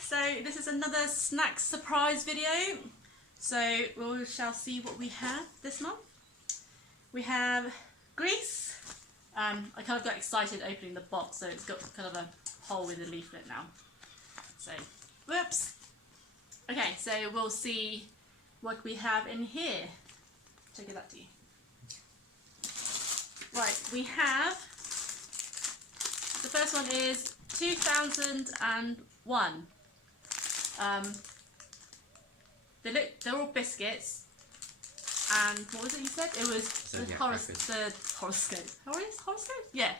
so this is another snack surprise video. So we shall see what we have this month. We have Greece. I kind of got excited opening the box, so it's got kind of a hole with a leaflet now. So, whoops. Okay, so we'll see what we have in here. Check it out to you. Right, we have, the first one is 2001. They're all biscuits. And what was it you said? It was the horoscope. Horoscope? Yeah,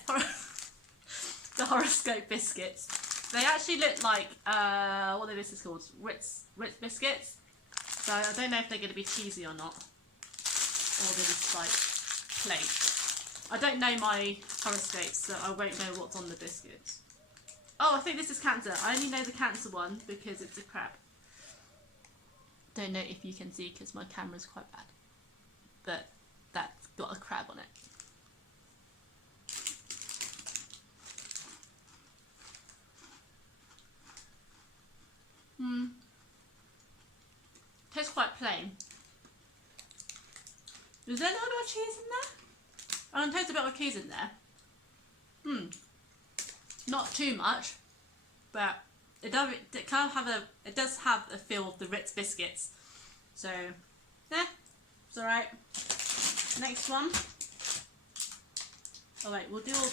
the horoscope biscuits. They actually look like, what are this called? Ritz biscuits. So I don't know if they're going to be cheesy or not. Or they're just like plain. I don't know my horoscopes, so I won't know what's on the biscuits. Oh, I think this is Cancer. I only know the Cancer one because it's a crab. Don't know if you can see because my camera's quite bad. But that's got a crab on it. Tastes quite plain. Is there a little bit of cheese in there? I can taste a bit of cheese in there. Not too much, but it does have a feel of the Ritz biscuits. So yeah, it's alright. Next one. Oh wait, we'll do all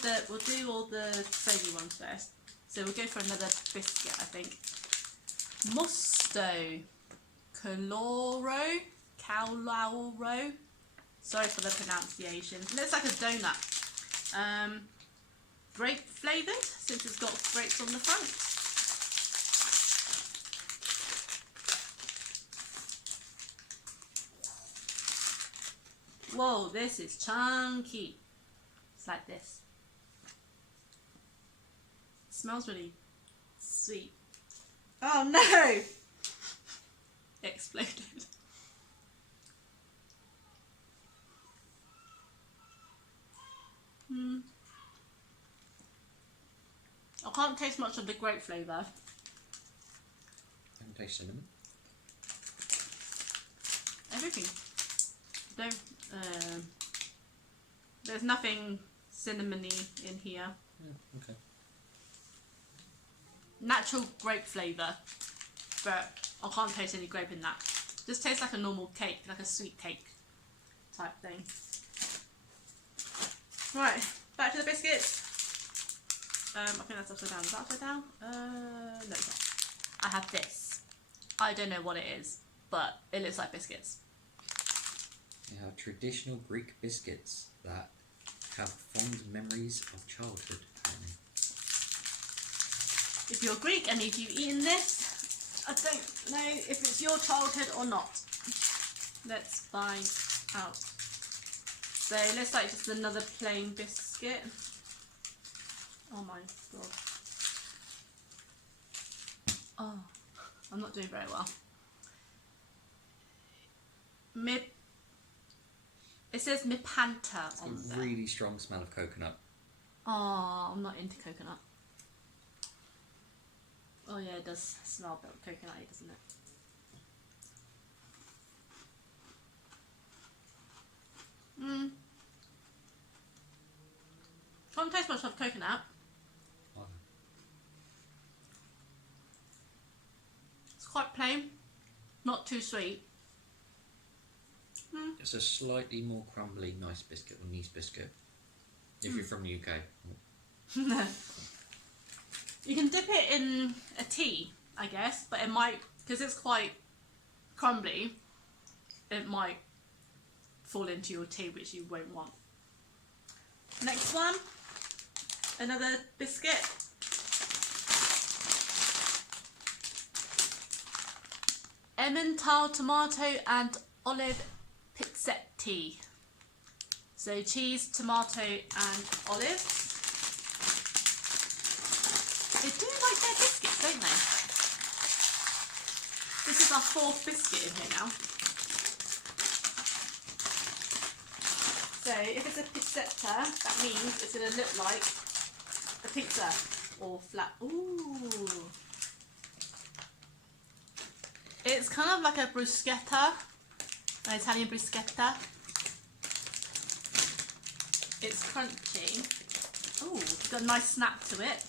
the flavoury ones first. So we'll go for another biscuit, I think. Mosto Caloro. Sorry for the pronunciation. It looks like a donut. Grape flavoured, since it's got grapes on the front. Whoa, this is chunky. It's like this. It smells really sweet. Oh no! It exploded. I can't taste much of the grape flavour. I can taste cinnamon. Everything. There's nothing cinnamony in here. Yeah, okay. Natural grape flavour, but I can't taste any grape in that. Just tastes like a normal cake, like a sweet cake type thing. Right, back to the biscuits. I think that's upside down. Is that upside down? No, it's not. I have this. I don't know what it is, but it looks like biscuits. You have traditional Greek biscuits that have fond memories of childhood. If you're Greek and if you've eaten this, I don't know if it's your childhood or not. Let's find out. So it looks like just another plain biscuit. Oh my god. Oh, I'm not doing very well. It says Mipanta on there. Really strong smell of coconut. Oh, I'm not into coconut. Oh yeah, it does smell a bit coconutty, doesn't it? Can't taste much of coconut. It's quite plain, not too sweet. It's a slightly more crumbly, nice biscuit or nice biscuit. If you're from the UK. You can dip it in a tea, I guess, but it might, because it's quite crumbly, it might fall into your tea, which you won't want. Next one, another biscuit. Emmental tomato and olive pizzetti. So cheese, tomato and olive. They do like their biscuits, don't they? This is our fourth biscuit in here now. So if it's a pizzetta, that means it's going to look like a pizza or flat. Ooh. It's kind of like a bruschetta, an Italian bruschetta. It's crunchy. Ooh, it's got a nice snap to it.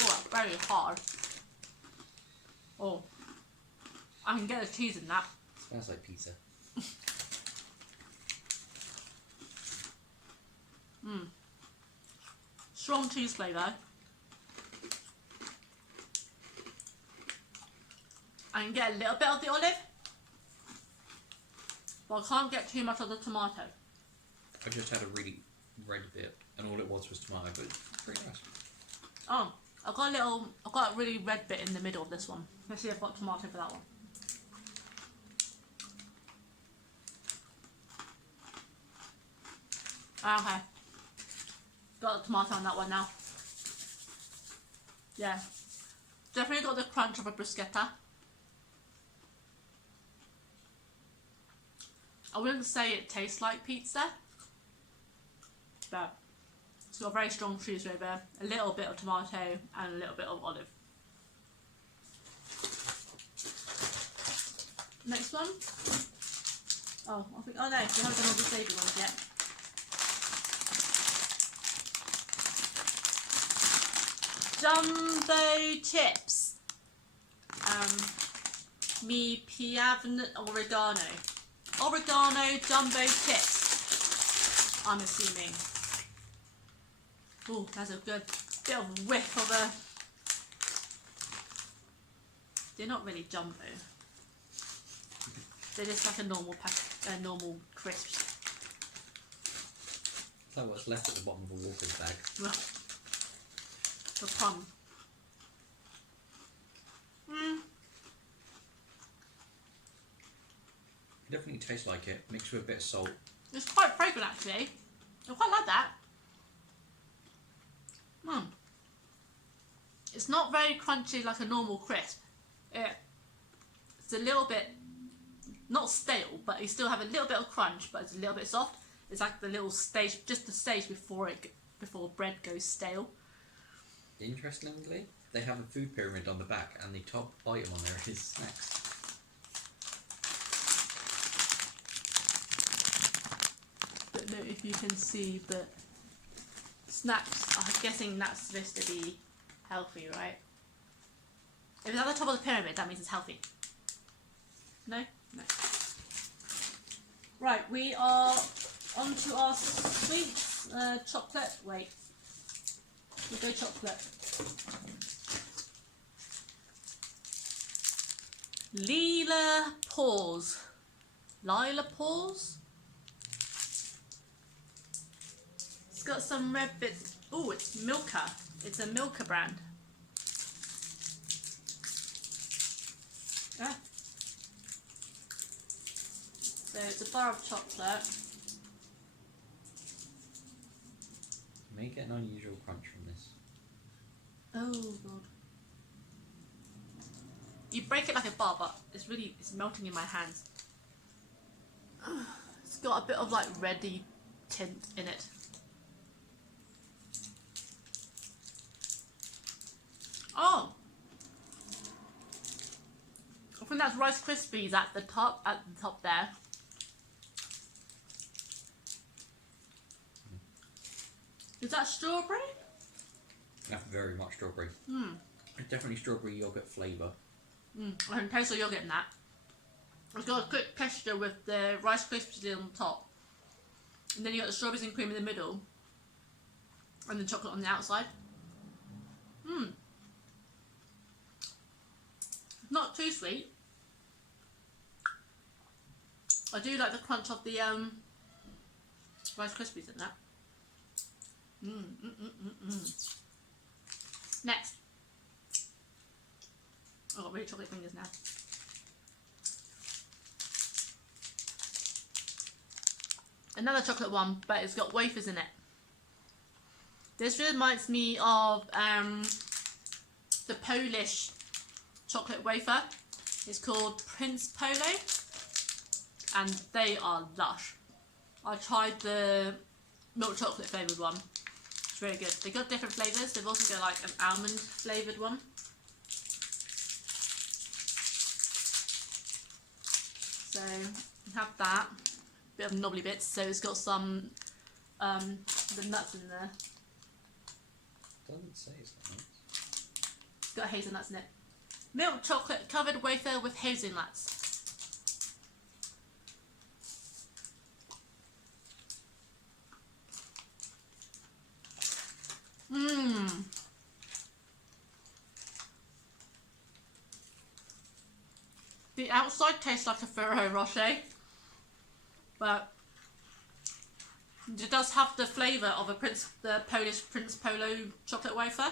Oh, very hard. Oh, I can get the cheese in that. Smells like pizza. Strong cheese flavour. I can get a little bit of the olive, but I can't get too much of the tomato. I just had a really red bit, and all it was tomato, but it's pretty nice. Oh, I've got a really red bit in the middle of this one. Let's see if I've got tomato for that one. Okay. Got the tomato on that one now. Yeah. Definitely got the crunch of a bruschetta. I wouldn't say it tastes like pizza, but it's got a very strong cheese flavour, a little bit of tomato and a little bit of olive. Next one. Oh, I think, oh no, we haven't done all the savoury ones yet. Jumbo chips. Mi piavano oregano. Oregano jumbo chips, I'm assuming. Oh, that's a good bit of whiff of a... They're not really jumbo. They're just like a normal normal crisps. It's like what's left at the bottom of a Walker's bag. The crumb. It definitely tastes like it, mixed with a bit of salt. It's quite fragrant actually. I quite like that. It's not very crunchy like a normal crisp. It's a little bit, not stale, but you still have a little bit of crunch, but it's a little bit soft. It's like the little stage, just the stage before bread goes stale. Interestingly, they have a food pyramid on the back, and the top item on there is snacks. Don't know if you can see, but snacks, I'm guessing that's supposed to be healthy, right? If it's at the top of the pyramid, that means it's healthy. No? No. Right, we are on to our sweets. Chocolate. Wait. We'll go chocolate. Lila Paws. Lila Paws? It's got some red bits. Oh, it's Milka. It's a Milka brand. Ah. So it's a bar of chocolate. You may get an unusual crunch from this. Oh god. You break it like a bar, but it's melting in my hands. It's got a bit of like reddy tint in it. Oh! I think that's Rice Krispies at the top there. Is that strawberry? That's very much strawberry. It's definitely strawberry yogurt flavour. I can taste the yogurt in that. It's got a quick texture with the Rice Krispies on the top. And then you got the strawberries and cream in the middle. And the chocolate on the outside. Not too sweet. I do like the crunch of the Rice Krispies in that. Next. I've got really chocolate fingers now. Another chocolate one, but it's got wafers in it. This reminds me of the Polish chocolate wafer. It's called Prince Polo, and they are lush. I tried the milk chocolate flavoured one. It's very good. They've got different flavours. They've also got like an almond flavoured one. So you have that bit of knobbly bits. So it's got some the nuts in there. Doesn't say it's got nuts. It's got hazelnuts in it. Milk chocolate covered wafer with hazelnuts. Mmm. The outside tastes like a Ferrero Rocher, but it does have the flavour of the Polish Prince Polo chocolate wafer.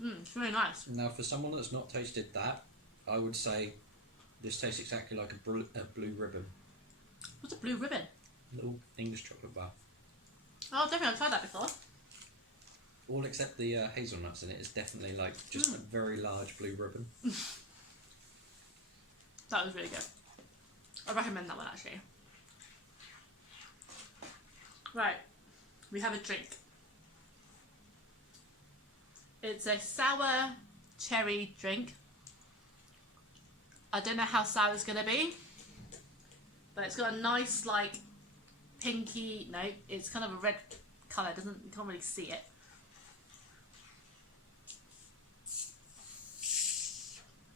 It's really nice. Now, for someone that's not tasted that, I would say this tastes exactly like a blue ribbon. What's a blue ribbon? Little English chocolate bar. Oh, definitely, I've tried that before. All except the hazelnuts in it is definitely like just a very large blue ribbon. That was really good. I recommend that one actually. Right, we have a drink. It's a sour cherry drink. I don't know how sour it's gonna be, but it's got a nice like pinky. No, it's kind of a red colour. You can't really see it.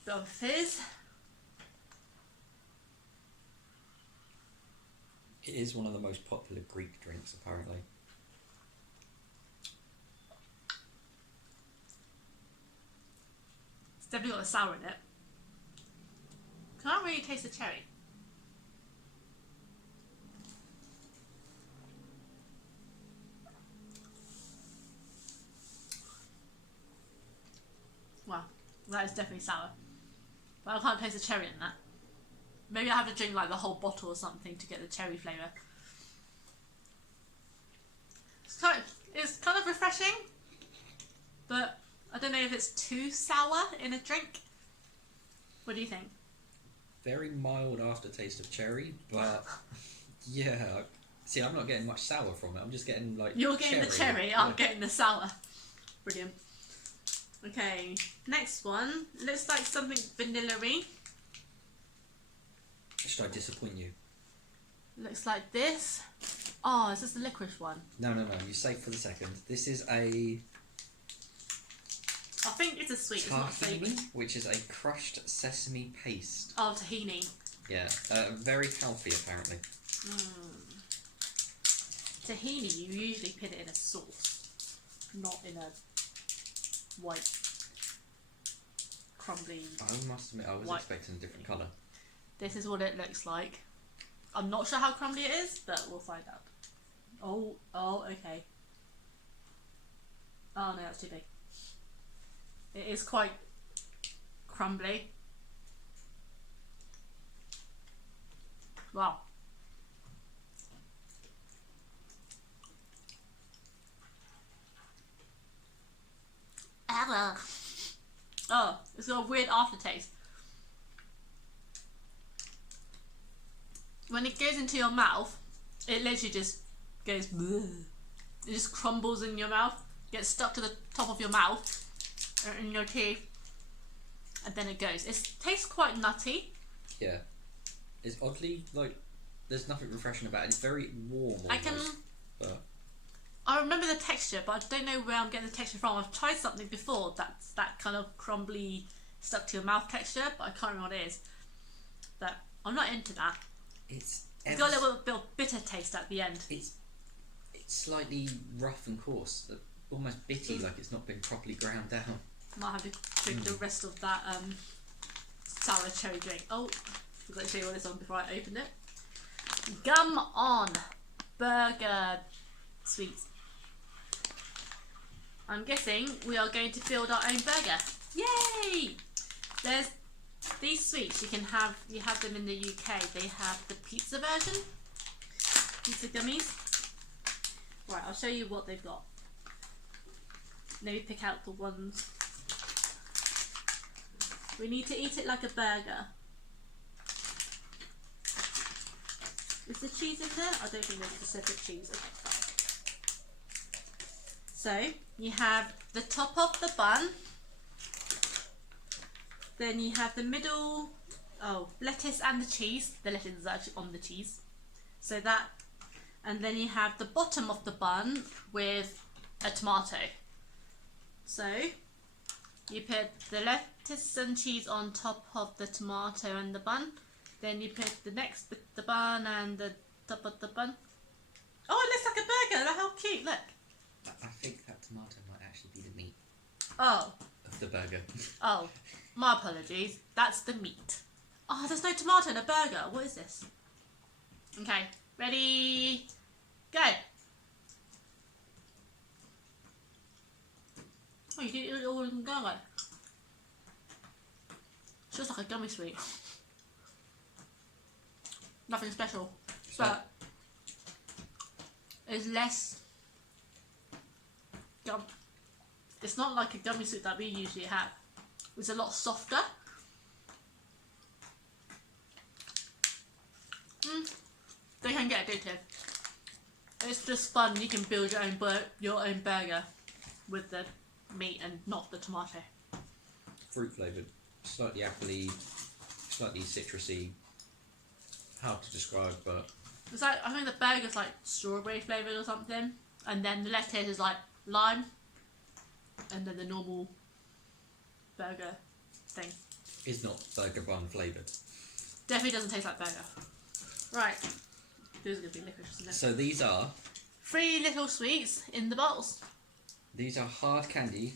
Bit of fizz. It is one of the most popular Greek drinks, apparently. It's definitely got a sour in it. Can't really taste the cherry. Wow, that is definitely sour. But I can't taste the cherry in that. Maybe I have to drink like the whole bottle or something to get the cherry flavour. It's kind of refreshing, but I don't know if it's too sour in a drink. What do you think? Very mild aftertaste of cherry, but yeah. See, I'm not getting much sour from it. I'm just getting like You're getting the cherry, I'm getting the sour. Brilliant. Okay, next one. Looks like something vanilla-y. Should I disappoint you? Looks like this. Oh, is this the licorice one? No. You're safe for the second. This is a I think it's a sweet. It's not flavoured. which is a crushed sesame paste. Oh, tahini. Yeah, very healthy apparently. Tahini, you usually put it in a sauce, not in a white, crumbly. I must admit, I was expecting a different colour. This is what it looks like. I'm not sure how crumbly it is, but we'll find out. Oh, okay. Oh no, that's too big. It is quite crumbly. Wow. Oh, it's got a weird aftertaste. When it goes into your mouth, it literally just goes bleh. It just crumbles in your mouth, gets stuck to the top of your mouth, in your teeth, and then it goes. It tastes quite nutty. Yeah. It's oddly, like, there's nothing refreshing about it. It's very warm almost. I remember the texture, but I don't know where I'm getting the texture from. I've tried something before that's that kind of crumbly, stuck to your mouth texture, but I can't remember what it is. But I'm not into that. It's got a little bit of bitter taste at the end. It's slightly rough and coarse, almost bitty, like it's not been properly ground down. Might have to drink the rest of that sour cherry drink. Oh, I've got to show you what this on before I open it. Gum on burger sweets. I'm guessing we are going to build our own burger. Yay! There's these sweets. You have them in the UK. They have the pizza version, pizza gummies. Right, I'll show you what they've got. Maybe pick out the ones. We need to eat it like a burger. Is the cheese in there? I don't think there's specific cheese. Okay, fine. So you have the top of the bun, then you have the middle lettuce and the cheese. The lettuce is actually on the cheese. So that, and then you have the bottom of the bun with a tomato. So you put the lettuce and cheese on top of the tomato and the bun. Then you put the bun and the top of the bun. Oh, it looks like a burger. Look how cute. Look. I think that tomato might actually be the meat Oh. of the burger. Oh, my apologies. That's the meat. Oh, there's no tomato in a burger. What is this? Okay, ready, go. Oh, you did it all in one go. It's just like a gummy sweet. Nothing special, but it's less gum. It's not like a gummy sweet that we usually have. It's a lot softer. They can get addictive. It's just fun. You can build your own burger with the meat and not the tomato. Fruit flavoured, slightly appley, slightly citrusy. Hard to describe, but It's like, I think the burger's like strawberry flavoured or something, and then the lettuce is like lime, and then the normal burger thing. is not burger bun flavoured. Definitely doesn't taste like burger. Right, these are gonna be licorice, isn't it? So these are 3 little sweets in the bowls. These are hard candy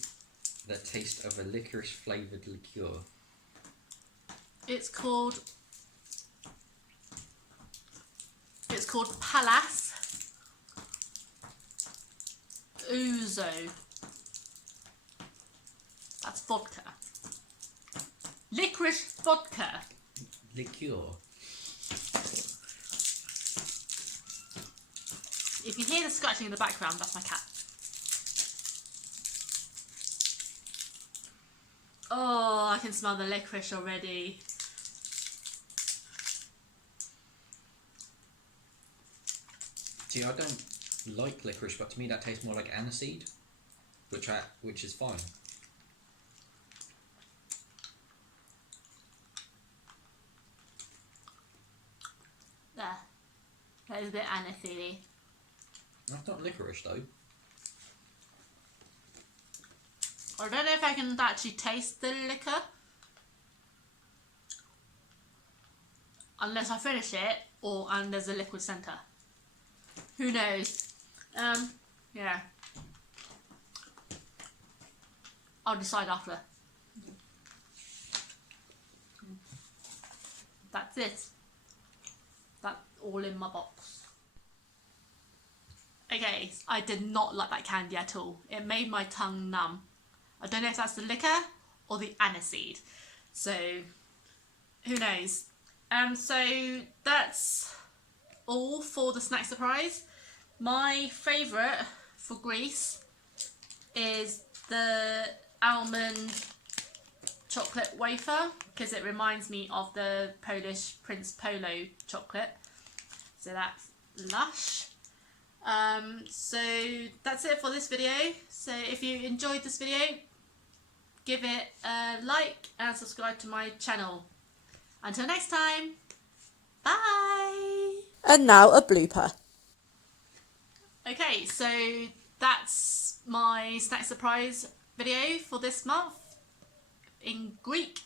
that taste of a licorice flavoured liqueur. It's called Palace Ouzo. That's vodka. Licorice vodka. Liqueur. If you hear the scratching in the background, that's my cat. Oh, I can smell the licorice already. See, I don't like licorice, but to me that tastes more like aniseed, which is fine. There. That is a bit aniseedy. That's not licorice though. I don't know if I can actually taste the liquor. Unless I finish it, and there's a liquid centre. Who knows? Yeah. I'll decide after. That's it. That's all in my box. Okay, I did not like that candy at all. It made my tongue numb. I don't know if that's the liquor or the aniseed. So, who knows? So that's all for the snack surprise. My favourite for Greece is the almond chocolate wafer, because it reminds me of the Polish Prince Polo chocolate. So that's lush. So that's it for this video. So if you enjoyed this video, give it a like and subscribe to my channel. Until next time, bye! And now a blooper. Okay, so that's my snack surprise video for this month in Greece.